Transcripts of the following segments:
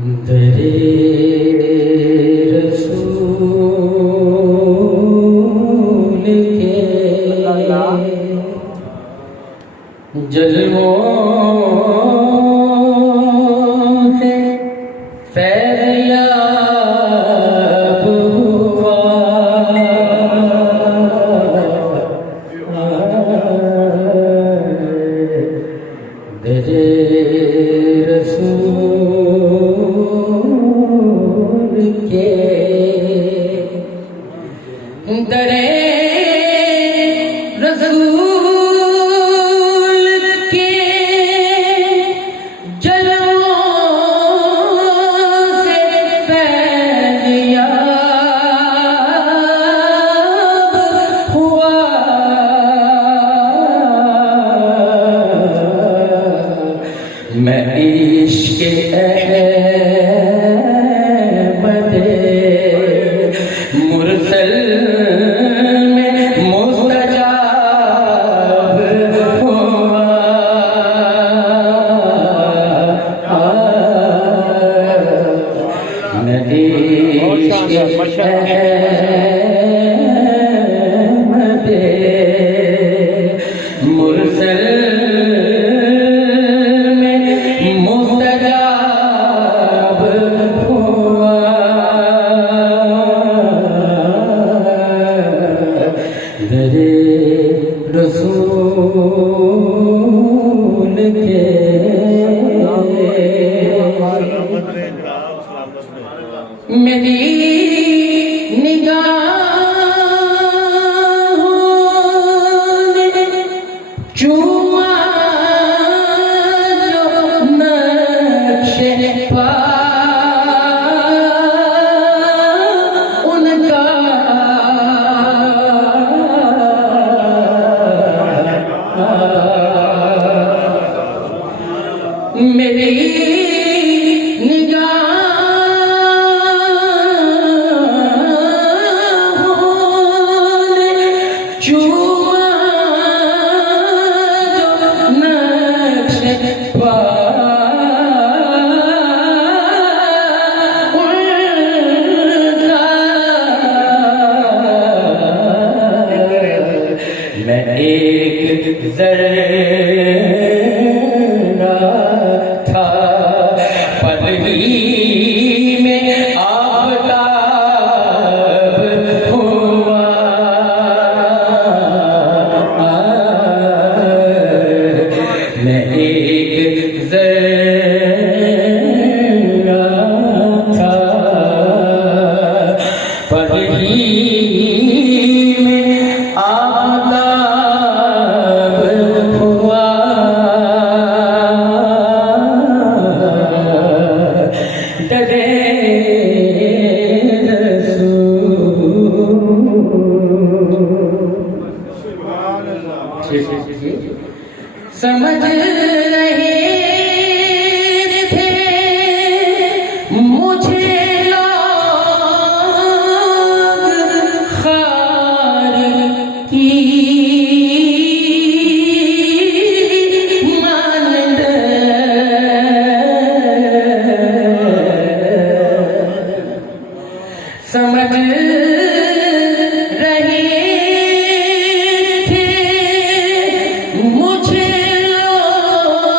درِ رسول کے جلووں سے فیضیاب ہوا درِ رسول کے درِ رسول کے جلووں سے فیضیاب ہوا میں عشق احمد مرسل میں مستجاب ہوا میں عشق احمد مرسل درِ رسول کے میری نگاہوں نے چوما جو نقش پا ان کا میری نگاہوں نے چوما جو نقش پا میں ایک ذرہ تھا پل ہی میں آفتاب ہوا میں ایک ذرہ تھا پل ہی میں آفتاب ہوا درِ رسول سمجھ رہے تھے مجھے لوگ خار کی مانند سمجھ رہے تھے مجھے لوگ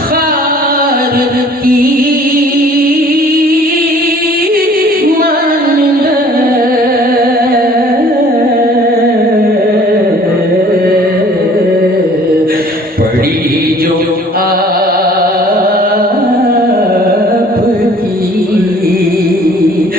خار کی مانند پڑی جو آپ کی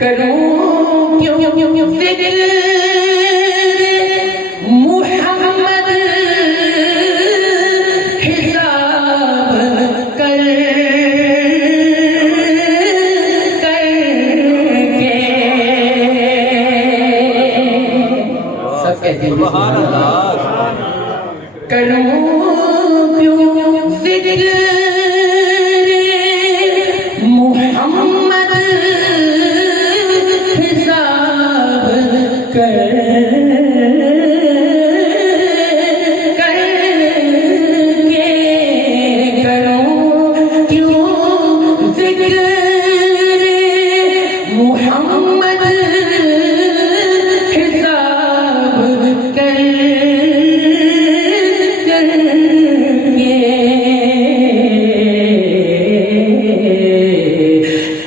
کروں کیوں ذکر محمد حساب کر کے سب کہتے ہیں سبحان اللہ کروں کیوں ذکر محمد حساب کر کے کروں کیوں ذکر محمد حساب کر کے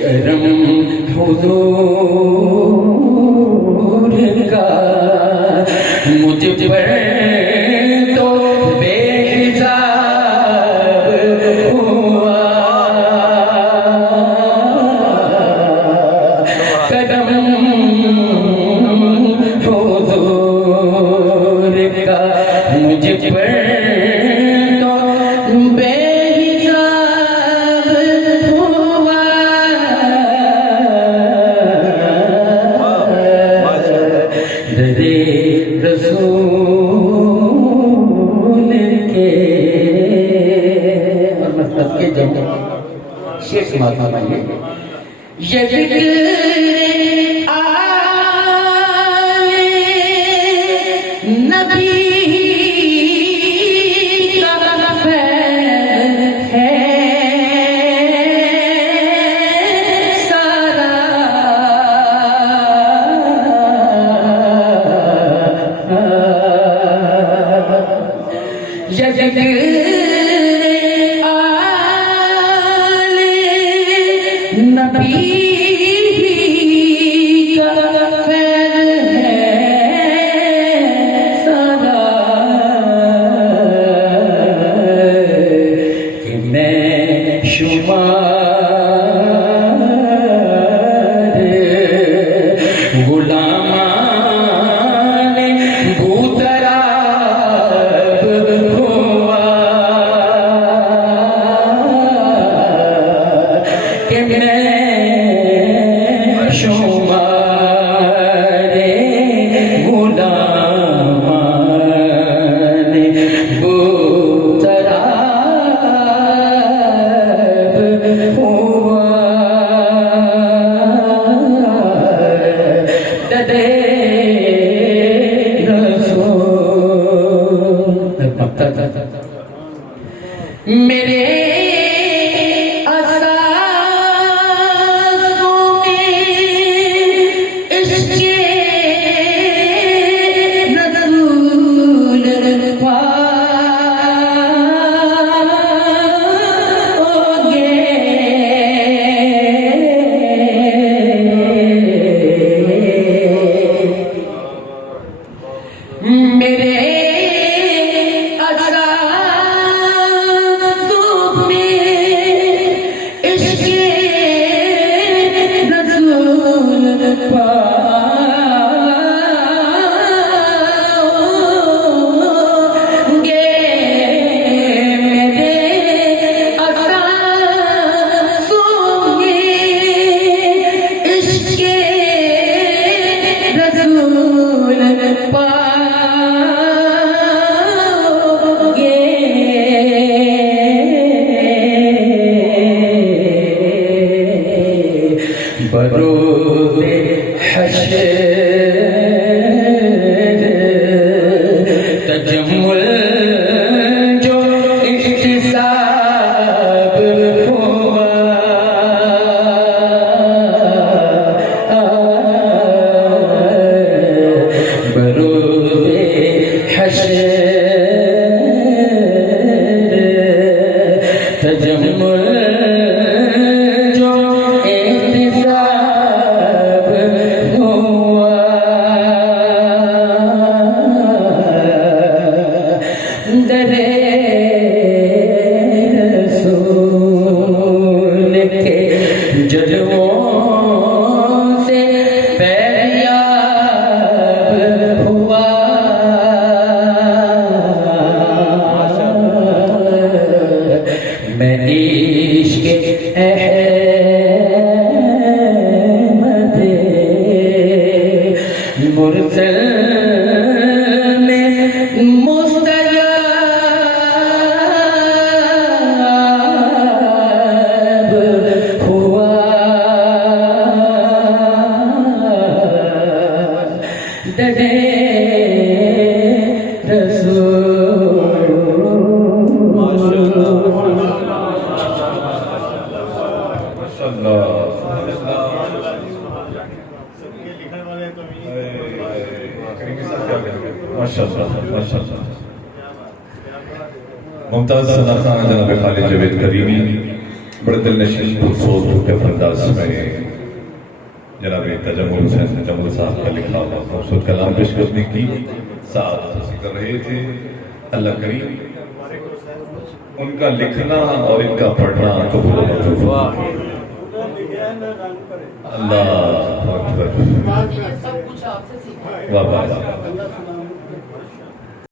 کرم حضور کا مجھ پر تو بے حساب ہوا کرم حضور کا مجھ پر تو بے شیخ سماعت فرمائیے یہ ذکر آل نبی کا فیض ہے سارا یہ ذکر نبی کا فیض ہے سارا کہ میں شمار غلامان بوتراب ہوا کہ میں شمار غلامان بوطراب ہوا ددے میرے احساسوں میں عشق رسول پاؤگے میرے بروز حشر تجمل جو احتساب ہوا بروز حشر تجمل مرسل میں مستجاب ہوا ددے رسول ممتاز صدر خان جناب خالد جاوید کریمی بڑے دل نشین پرسوز ٹوٹے فرداس میں جناب تجمل حسین تجمل صاحب کا لکھا ہوا خوبصورت کلام پیش کرنے کی ساتھ کر رہے تھے اللہ کریم ان کا لکھنا اور ان کا پڑھنا قبول منظور اللہ اکبر واہ واہ